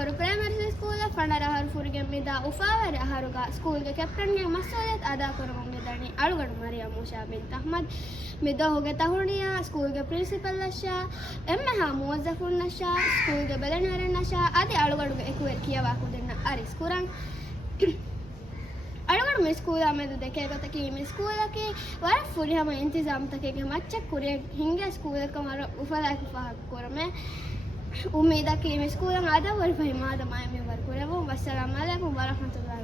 ಹರು primary school ಫಂಡರ ಹರು ಫುರಿಗೆ ಮಿದ ಉಫಾವರ ಹರುಗ ಸ್ಕೂಲ್ಗೆ ಕೆಪ್ಟನ್ಗೆ ಮಸೂಲಿಯತ್ ಅದಾ ಕೊರಗೊಂಗೆ ದಣಿ ಅಳುಗಡು ಮರಿಯ ಮೂಷಾ ಬಿಂತ್ ಅಹ್ಮದ್ ಮಿದ ಹೋಗೆ ತಹುಣಿಯ ಸ್ಕೂಲ್ಗೆ ಪ್ರಿನ್ಸಿಪಲ್ ನಶ ಎಮ್ಮೆ ಹಾ ಮುವಜ್ಜಫುನ್ ನಶ ಸ್ಕೂಲ್ಗೆ ಬೆಲೆನವರ ನಶ ಅದೇ ಅಳುಗಡುಗೆ ಎಕುವೆರ್ ಕಿಯವಾಕುದೆನ್ನ ಅರಿಸ್ ಕುರಂ ಅಳುಗಡು ಮೆ ಸ್ಕೂಲ್ ಆಮೇಲೆ ದೇखे ಗೊತ್ತಕಿ ಮೆ ಸ್ಕೂಲಕ್ಕೆ ವರ ಫುರಿ ಹಮ ಇಂತಜಾಮ್ ತಕೆಗೆ ಮಚ್ಚ ಕುರೆ ಹಿಂಗೆ ಸ್ಕೂಲಕ್ಕೆ ಮರ ಉಫಲಾಕ ಫಹಕ್ ಕೊರಮೆ उम्मीद है कि मैं स्कूल में आधा वर्ष भाई माँ दमाए में वर्क हो रहा है वो अस्सलाम वालेकुम वरहमतुल्लाह